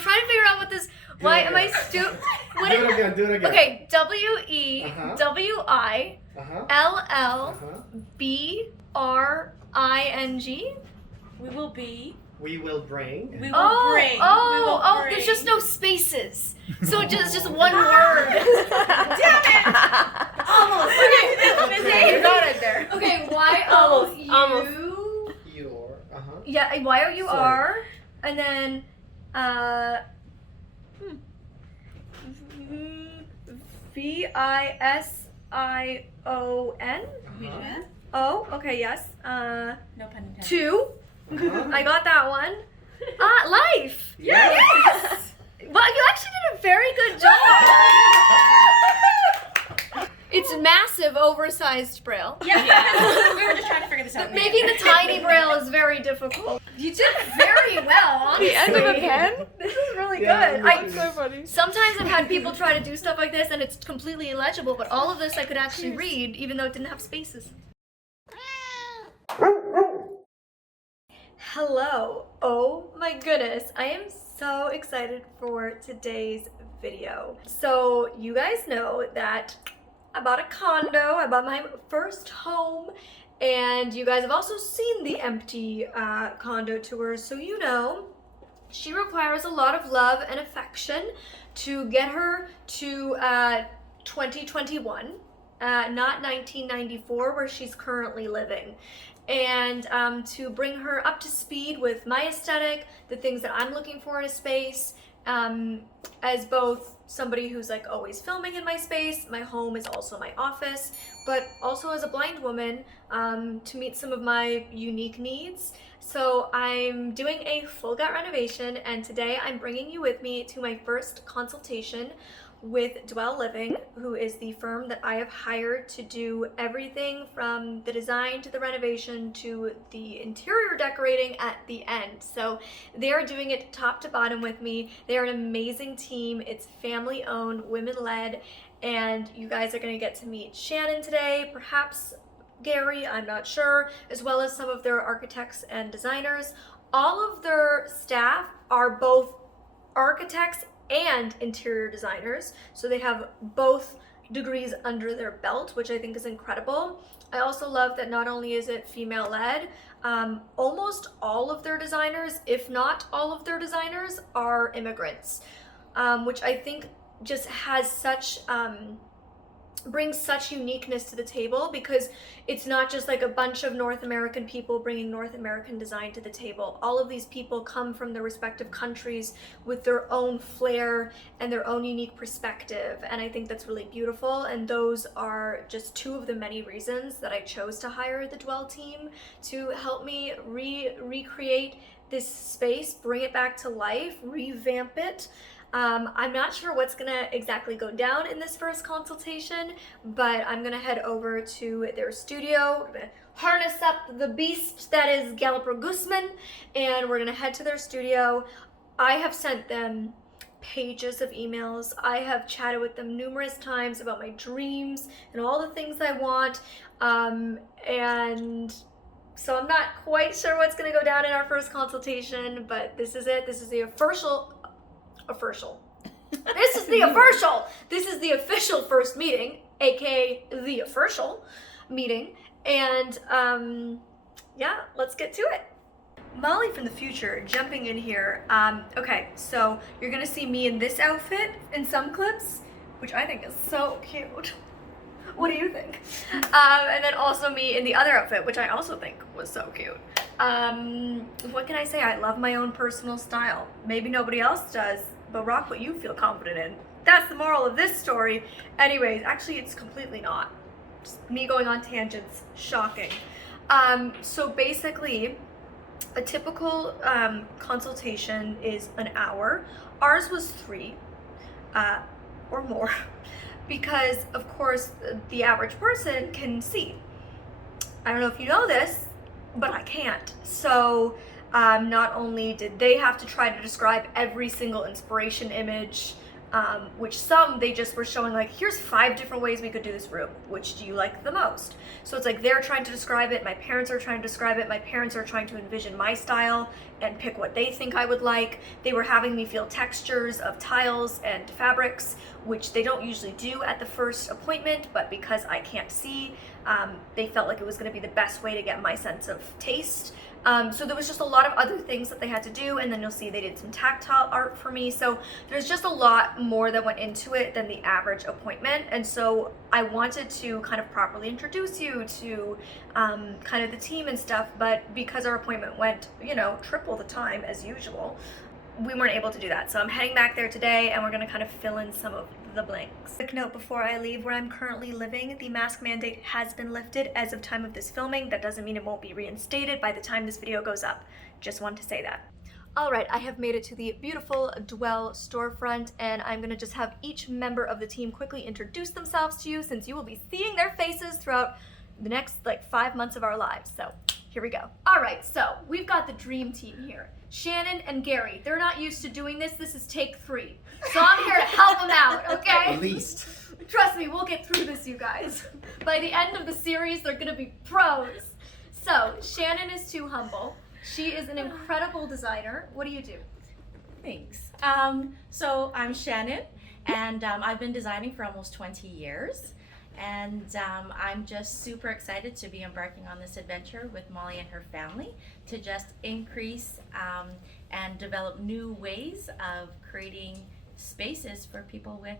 trying to figure out what this. Why am I stupid? Do it again. Do it again. Okay, WEWILLBRING. We will be. We will bring. We will bring. Oh, there's just no spaces. So just one word. Damn it! Almost. Okay, you got it there. Okay, YOU. Your. Yeah, YOUR, and then VISION. Vision. Oh, okay, yes. No pun intended. 2. I got that one. Life. Yes. Well, you actually did a very good job. It's massive, oversized braille. Yeah. We were just trying to figure this out. Making the tiny braille is very difficult. You did very well, honestly. The end of a pen? This is really good. That's so funny. Sometimes I've had people try to do stuff like this and it's completely illegible, but all of this I could actually read, even though it didn't have spaces. Hello. Oh my goodness. I am so excited for today's video. So you guys know that I bought a condo. I bought my first home, and you guys have also seen the empty condo tours, so you know she requires a lot of love and affection to get her to 2021, not 1994 where she's currently living, and to bring her up to speed with my aesthetic, the things that I'm looking for in a space, as both somebody who's like always filming in my space. My home is also my office, but also as a blind woman, to meet some of my unique needs. So I'm doing a full gut renovation, and today I'm bringing you with me to my first consultation with Dwell Living, who is the firm that I have hired to do everything from the design to the renovation to the interior decorating at the end. So they're doing it top to bottom with me. They're an amazing team. It's family owned, women led, and you guys are going to get to meet Shannon today, perhaps Gary, I'm not sure, as well as some of their architects and designers. All of their staff are both architects and interior designers, so they have both degrees under their belt, which I think is incredible. I also love that not only is it female led, almost all of their designers, if not all of their designers, are immigrants, which I think just has such brings such uniqueness to the table, because it's not just like a bunch of North American people bringing North American design to the table. All of these people come from their respective countries with their own flair and their own unique perspective, and I think that's really beautiful. And those are just two of the many reasons that I chose to hire the Dwell team to help me recreate this space, bring it back to life, revamp it. I'm not sure what's gonna exactly go down in this first consultation, but I'm gonna head over to their studio. We're gonna harness up the beast that is Galliper Guzman, and we're gonna head to their studio. I have sent them pages of emails. I have chatted with them numerous times about my dreams and all the things I want, and so I'm not quite sure what's gonna go down in our first consultation, but this is it. This is the This is the official first meeting, aka the official meeting, and yeah, let's get to it. Molly from the future jumping in here. Okay, so you're gonna see me in this outfit in some clips, which I think is so cute. What do you think? And then also me in the other outfit, which I also think was so cute. What can I say? I love my own personal style. Maybe nobody else does, but rock what you feel confident in. That's the moral of this story. Anyways, actually it's completely not. Just me going on tangents. Shocking. So basically, a typical consultation is an hour. Ours was 3 or more, because of course the average person can see. I don't know if you know this, but I can't. So not only did they have to try to describe every single inspiration image which some they just were showing like, here's 5 different ways we could do this room. Which do you like the most? So it's like they're trying to describe it, my parents are trying to describe it, my parents are trying to envision my style and pick what they think I would like. They were having me feel textures of tiles and fabrics, which they don't usually do at the first appointment, but because I can't see, they felt like it was going to be the best way to get my sense of taste. So there was just a lot of other things that they had to do, and then you'll see they did some tactile art for me. So there's just a lot more that went into it than the average appointment. And so I wanted to kind of properly introduce you to kind of the team and stuff, but because our appointment went, you know, triple the time as usual, we weren't able to do that. So I'm heading back there today, and we're going to kind of fill in some of the blanks. Quick note before I leave, where I'm currently living, the mask mandate has been lifted as of time of this filming. That doesn't mean it won't be reinstated by the time this video goes up. Just want to say that. All right, I have made it to the beautiful Dwell storefront, and I'm gonna just have each member of the team quickly introduce themselves to you, since you will be seeing their faces throughout the next like 5 months of our lives. So here we go. All right, so we've got the dream team here. Shannon and Gary, they're not used to doing this. This is take 3. So I'm here to help them out, okay? At least. Trust me, we'll get through this, you guys. By the end of the series, they're gonna be pros. So Shannon is too humble. She is an incredible designer. What do you do? Thanks. So I'm Shannon, and I've been designing for almost 20 years. And I'm just super excited to be embarking on this adventure with Molly and her family to just increase and develop new ways of creating spaces for people with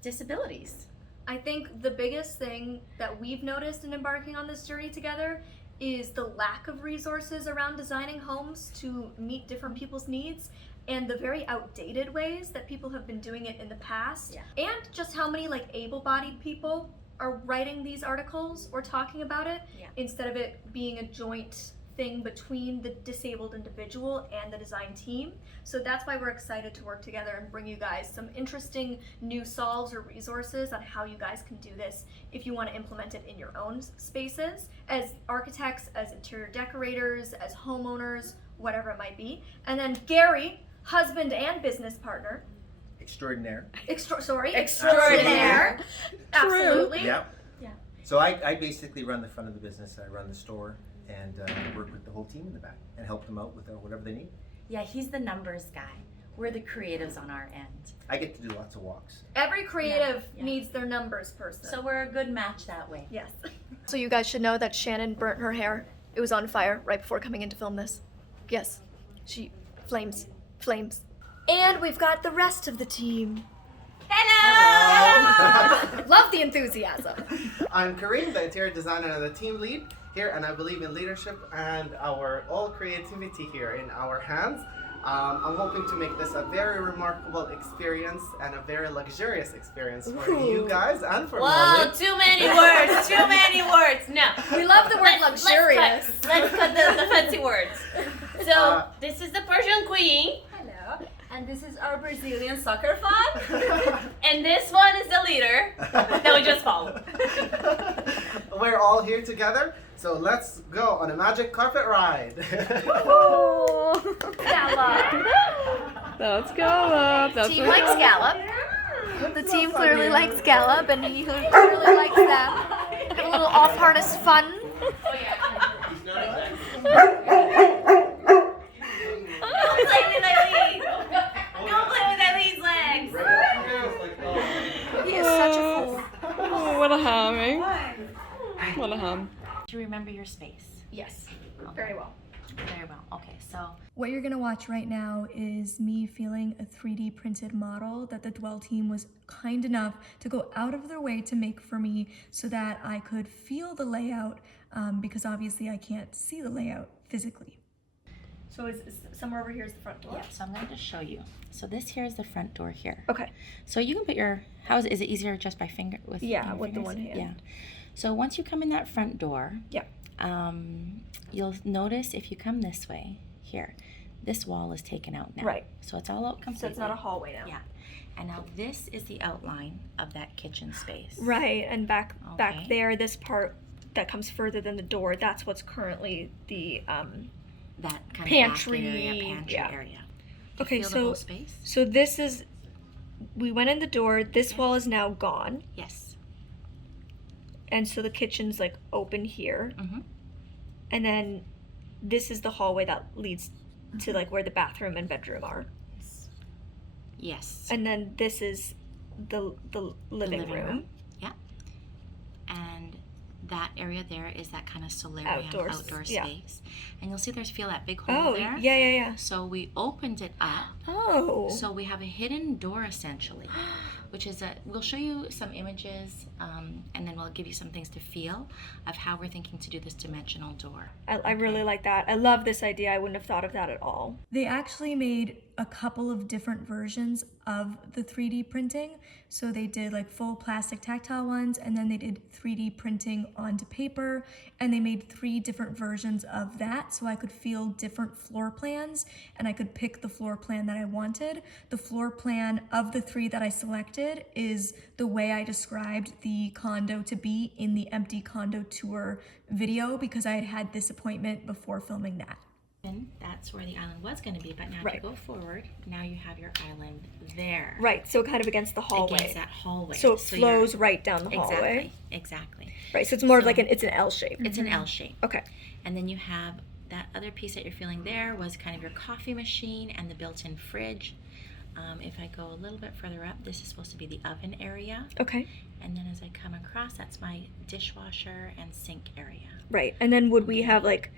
disabilities. I think the biggest thing that we've noticed in embarking on this journey together is the lack of resources around designing homes to meet different people's needs, and the very outdated ways that people have been doing it in the past. Yeah. And just how many like able-bodied people are writing these articles or talking about it, Yeah. instead of it being a joint thing between the disabled individual and the design team. So that's why we're excited to work together and bring you guys some interesting new solves or resources on how you guys can do this if you want to implement it in your own spaces as architects, as interior decorators, as homeowners, whatever it might be. And then Gary, husband and business partner. Extraordinaire. Extraordinaire. Absolutely. Yeah. Yeah. So I basically run the front of the business. I run the store and work with the whole team in the back and help them out with whatever they need. Yeah, he's the numbers guy. We're the creatives on our end. I get to do lots of walks. Every creative Yeah. needs their numbers person. So we're a good match that way. Yes. So you guys should know that Shannon burnt her hair. It was on fire right before coming in to film this. Yes. Flames. And we've got the rest of the team. Hello! Love the enthusiasm. I'm Kareem, the interior designer and the team lead here, and I believe in leadership and our all creativity here in our hands. I'm hoping to make this a very remarkable experience and a very luxurious experience for you guys and for Whoa, Molly. too many words, too many words. No. We love the word luxurious. Let's cut the fancy words. So, this is the Persian queen. Hello, and this is our Brazilian soccer fan. And this one is the leader that we just follow. We're all here together, so let's go on a magic carpet ride. Scallop. That's Scallop. That's Team what likes Scallop. The team clearly likes Scallop, and he clearly likes them. Have a little off-harness fun. Don't play with Eileen. Don't play with Eileen's legs. He is such a fool. Oh, what a hamming. What a ham. Do you remember your space? Yes, very well. Very well. Okay, so What you're gonna watch right now is me feeling a 3D printed model that the Dwell team was kind enough to go out of their way to make for me so that I could feel the layout, because obviously I can't see the layout physically. So is somewhere over here is the front door? yeah, so I'm going to show you. So this here is the front door here. Okay. So you can put your, is it easier just by finger? With Yeah, your with the fingers? one hand. Yeah. So once you come in that front door, Yeah. You'll notice if you come this way, here, this wall is taken out now. Right. So it's all out completely. So it's not a hallway now. Yeah. And now this is the outline of that kitchen space. Right, and back Okay. there, this part that comes further than the door, that's what's currently the That kind Pantry, of back area, pantry yeah. area. Do you Okay, feel the so whole space? so this is we went in the door. This wall is now gone. Yes. And so the kitchen's like open here. Mm-hmm. And then this is the hallway that leads to like where the bathroom and bedroom are. Yes. And then this is the living room. Yeah. And that area there is that kind of solarium Outdoor space. yeah. And you'll see feel that big hole there. Oh, yeah. So we opened it up. Oh. So we have a hidden door essentially, which is we'll show you some images and then we'll give you some things to feel of how we're thinking to do this dimensional door. I really like that. I love this idea. I wouldn't have thought of that at all. They actually made a couple of different versions of the 3D printing. So they did like full plastic tactile ones, and then they did 3D printing onto paper, and they made 3 different versions of that so I could feel different floor plans and I could pick the floor plan that I wanted. The floor plan of the 3 that I selected is the way I described the condo to be in the empty condo tour video, because I had had this appointment before filming that. And that's where the island was going to be, but now if you go forward, now you have your island there. Right, so kind of against the hallway. Against that hallway. So it flows right down the hallway. Exactly. Right, so it's more of like it's an L shape. It's an L shape. Okay. And then you have that other piece that you're feeling there was kind of your coffee machine and the built-in fridge. If I go a little bit further up, this is supposed to be the oven area. Okay. And then as I come across, that's my dishwasher and sink area. Right, and then would we have like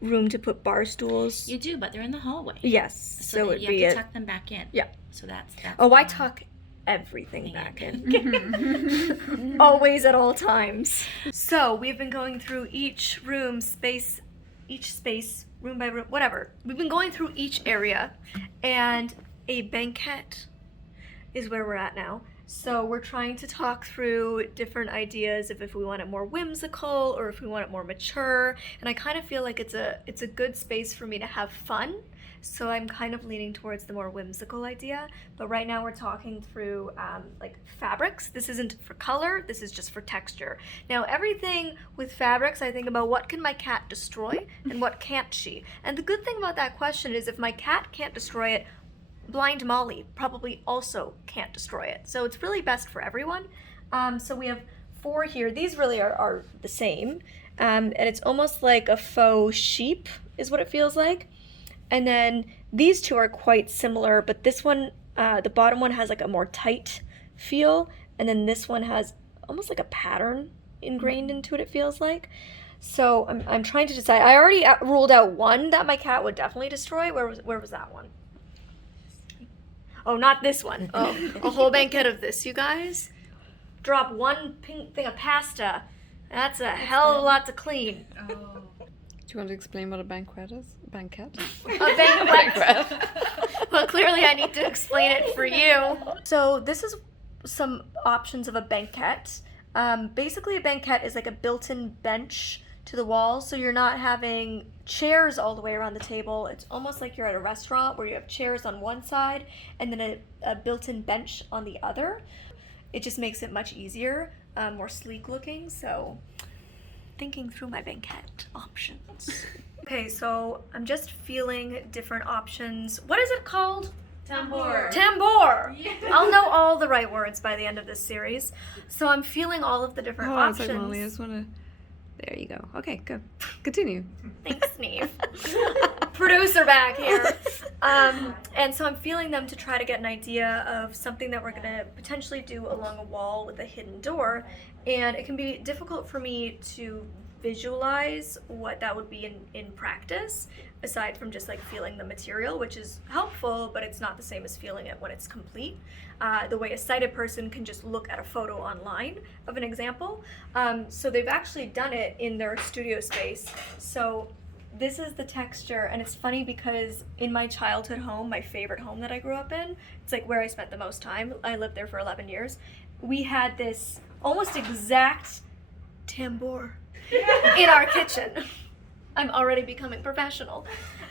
room to put bar stools? You do, but they're in the hallway. Yes, so that it would be you have to tuck them back in. Yeah. So that's Oh, I tuck everything back in. Always at all times. So we've been going through each space, room by room, whatever. We've been going through each area, and a banquette is where we're at now. So we're trying to talk through different ideas of if we want it more whimsical or if we want it more mature. And I kind of feel like it's a good space for me to have fun. So I'm kind of leaning towards the more whimsical idea. But right now we're talking through like fabrics. This isn't for color, this is just for texture. Now everything with fabrics, I think about what can my cat destroy and what can't she? And the good thing about that question is if my cat can't destroy it, Blind Molly probably also can't destroy it. So it's really best for everyone. So we have 4 here. These really are the same. And it's almost like a faux sheep is what it feels like. And then these 2 are quite similar, but this one, the bottom one has like a more tight feel. And then this one has almost like a pattern ingrained into it feels like. So I'm trying to decide. I already ruled out one that my cat would definitely destroy. Where was that one? Oh, not this one. Oh, a whole banquette of this, you guys. Drop 1 pink thing of pasta. That's a hell of a lot to clean. Do you want to explain what a banquet is? Banquet? A banquet. Well, clearly I need to explain it for you. So this is some options of a banquette. Basically, a banquette is like a built-in bench to the wall, so you're not having chairs all the way around the table. It's almost like you're at a restaurant where you have chairs on one side and then a built-in bench on the other. It just makes it much easier, more sleek looking. So thinking through my banquette options. Okay, so I'm just feeling different options. What is it called? Tambour. Tambour! Yeah. I'll know all the right words by the end of this series. So I'm feeling all of the different options. Like Molly, I just want to... There you go. Okay, go. Continue. Thanks, Neve. Producer back here. And so I'm feeling them to try to get an idea of something that we're going to potentially do along a wall with a hidden door. And it can be difficult for me to visualize what that would be in practice, aside from just like feeling the material, which is helpful, but it's not the same as feeling it when it's complete. The way a sighted person can just look at a photo online of an example. So they've actually done it in their studio space. So this is the texture, and it's funny because in my childhood home, my favorite home that I grew up in, it's like where I spent the most time. I lived there for 11 years. We had this almost exact tambour in our kitchen. I'm already becoming professional.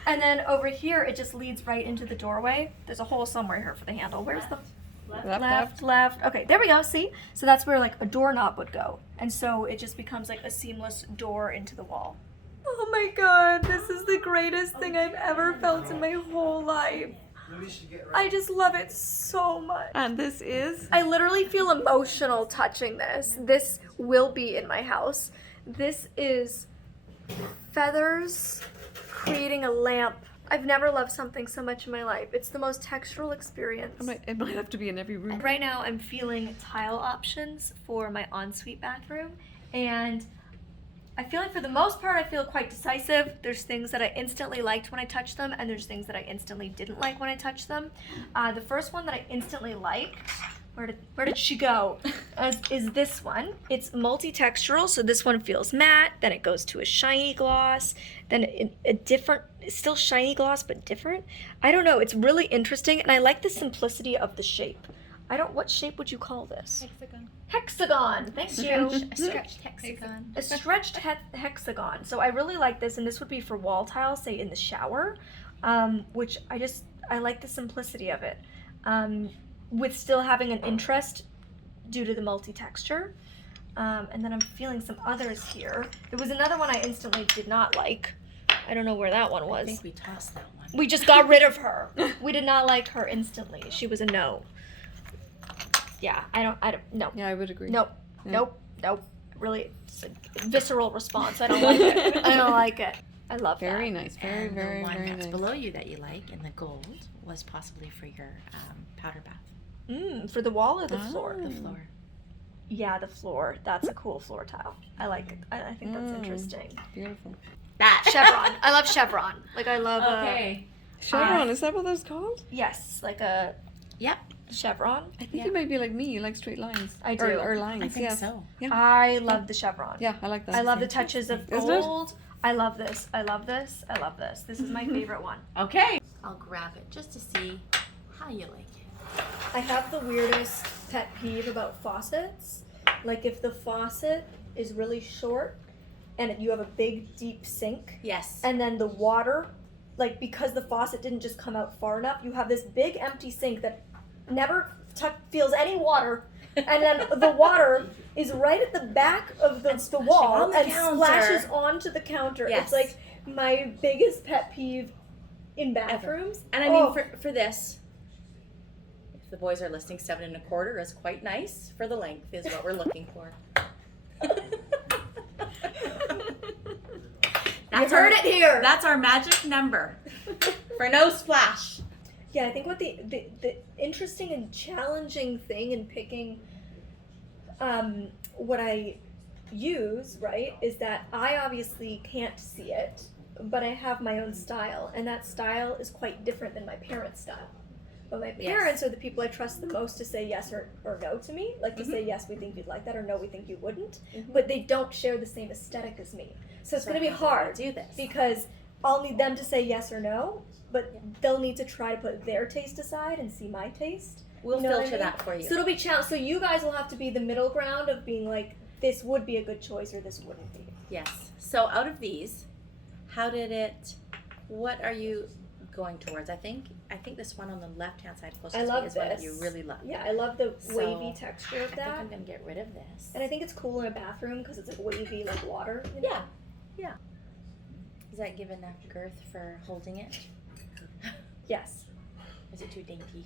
And then over here, it just leads right into the doorway. There's a hole somewhere here for the handle. Where's the left? Okay, there we go, see? So that's where like a doorknob would go. And so it just becomes like a seamless door into the wall. Oh my God, this is the greatest thing I've ever felt in my whole life. Maybe we should get I just love it so much. And this is? I literally feel emotional touching this. This will be in my house. This is feathers creating a lamp. I've never loved something so much in my life. It's the most textural experience. It might have to be in every room. Right now I'm feeling tile options for my ensuite bathroom, and I feel like for the most part I feel quite decisive. There's things that I instantly liked when I touched them, and there's things that I instantly didn't like when I touched them. The first one that I instantly liked, where did she go? Is this one. It's multi-textural, so this one feels matte, then it goes to a shiny gloss, then a different, still shiny gloss but different. I don't know, it's really interesting, and I like the simplicity of the shape. What shape would you call this? Hexagon. Hexagon, thank you. A stretched hexagon. A stretched hexagon. So I really like this, and this would be for wall tiles, say in the shower, which I like the simplicity of it, with still having an interest due to the multi-texture. And then I'm feeling some others here. There was another one I instantly did not like. I don't know where that one was. I think we tossed that one. We just got rid of her. We did not like her instantly. She was a no. Yeah, I don't, no. Yeah, I would agree. Nope, Yeah. nope. Really, it's a visceral response. I don't like it. I don't like it. I love Very that. nice. Very, And very, the one very that's nice. below you that you like in the gold was possibly for your powder bath. For the wall or the floor? The floor. Yeah, the floor. That's a cool floor tile. I like it. I think that's Mm. interesting. Beautiful. That. Chevron. I love chevron. Like I love Okay. Chevron, is that what that's called? yes, like a Yep. chevron. I think you might be like me. You like straight lines. I do. Or lines, I think yes. so. I love the chevron. Yeah, I like that. I love the touches of Isn't it? gold. I love this. I love this. I love this. This is my favorite one. Okay. I'll grab it just to see how you like it. I have the weirdest pet peeve about faucets. Like if the faucet is really short and you have a big deep sink Yes. and then the water, like because the faucet didn't just come out far enough, you have this big empty sink that never feels any water, and then the water is right at the back of the wall on the and counter. splashes onto the counter. Yes. It's like my biggest pet peeve in bathrooms. And I mean, for this, if the boys are listening, 7 1/4 is quite nice for the length, is what we're looking for. You heard it here. That's our magic number for no splash. Yeah, I think what the interesting and challenging thing in picking what I use, right, is that I obviously can't see it, but I have my own style, and that style is quite different than my parents' style. But my parents are the people I trust the most to say yes or no to me, like to say yes, we think you'd like that, or no, we think you wouldn't, but they don't share the same aesthetic as me. So it's going to be hard do this because I'll need them to say yes or no, but they'll need to try to put their taste aside and see my taste. We'll You know what I filter mean? that for you. So it'll be challenge. So you guys will have to be the middle ground of being like, this would be a good choice or this wouldn't be. Yes. So out of these, what are you going towards? I think this one on the left-hand side closest I to love me is one that this. you really love. Yeah, I love the So, wavy texture of I think I'm that. going to get rid of this. And I think it's cool in a bathroom because it's like wavy, like water. You know? Yeah. Yeah. Does that give enough girth for holding it? Yes. Is it too dainty?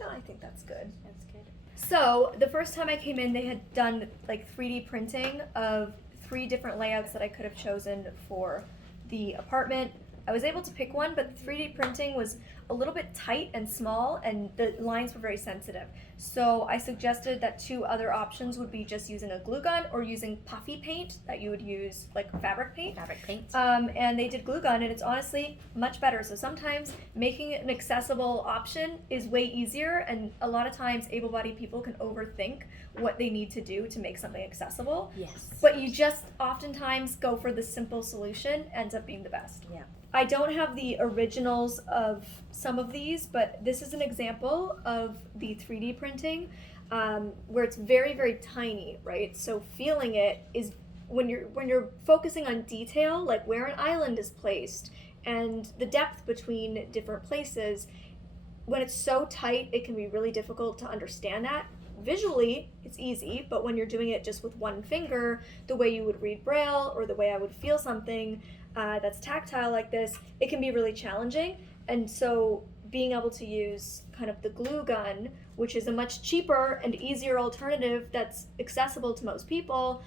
No, I think that's good. That's good. So the first time I came in, they had done like 3D printing of 3 different layouts that I could have chosen for the apartment. I was able to pick one, but the 3D printing was a little bit tight and small, and the lines were very sensitive. So I suggested that 2 other options would be just using a glue gun or using puffy paint that you would use, like fabric paint. Fabric paint. And they did glue gun, and it's honestly much better. So sometimes making it an accessible option is way easier, and a lot of times able-bodied people can overthink what they need to do to make something accessible. Yes. But you just oftentimes go for the simple solution, ends up being the best. Yeah. I don't have the originals of some of these, but this is an example of the 3D printing where it's very, very tiny, right? So feeling it is when you're focusing on detail, like where an island is placed and the depth between different places. When it's so tight, it can be really difficult to understand that. Visually, it's easy, but when you're doing it just with one finger, the way you would read Braille or the way I would feel something that's tactile like this, it can be really challenging. And so being able to use kind of the glue gun, which is a much cheaper and easier alternative that's accessible to most people,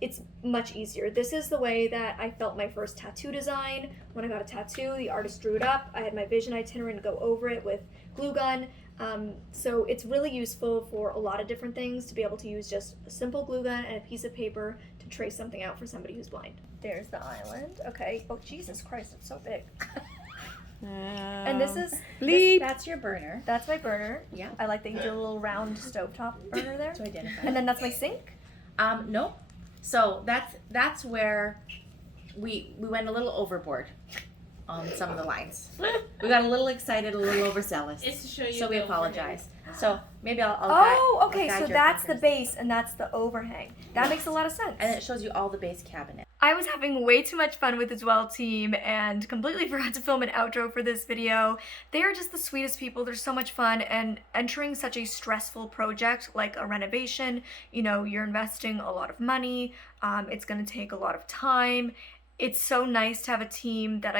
it's much easier. This is the way that I felt my first tattoo design. When I got a tattoo, the artist drew it up. I had my vision itinerary and go over it with glue gun. So it's really useful for a lot of different things to be able to use just a simple glue gun and a piece of paper to trace something out for somebody who's blind. There's the island. Okay. Oh, Jesus Christ, it's so big. And this is That's your burner. that's my burner. Yeah. I like that you did a little round stovetop burner there. To identify. And then that's my sink. No. So that's where we went a little overboard on some of the lines. We got a little excited, a little overzealous. It's to show you. So we the apologize. So maybe I'll Oh, okay, guide so your that's the fingers. base and that's the overhang. That makes a lot of sense. And it shows you all the base cabinet. I was having way too much fun with the Dwell team and completely forgot to film an outro for this video. They are just the sweetest people. They're so much fun, and entering such a stressful project like a renovation, you know, you're investing a lot of money. It's going to take a lot of time. It's so nice to have a team that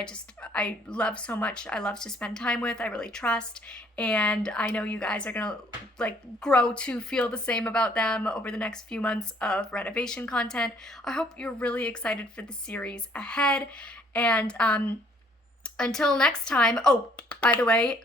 I love so much. I love to spend time with. I really trust, and I know you guys are gonna like grow to feel the same about them over the next few months of renovation content. I hope you're really excited for the series ahead, and until next time. Oh, by the way,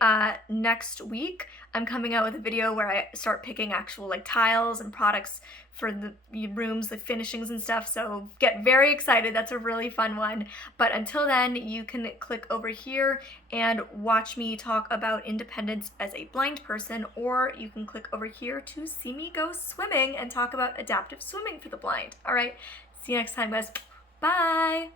next week I'm coming out with a video where I start picking actual like tiles and products for the rooms, the finishings and stuff, so get very excited. That's a really fun one. But until then, you can click over here and watch me talk about independence as a blind person, or you can click over here to see me go swimming and talk about adaptive swimming for the blind. All right, see you next time, guys. Bye!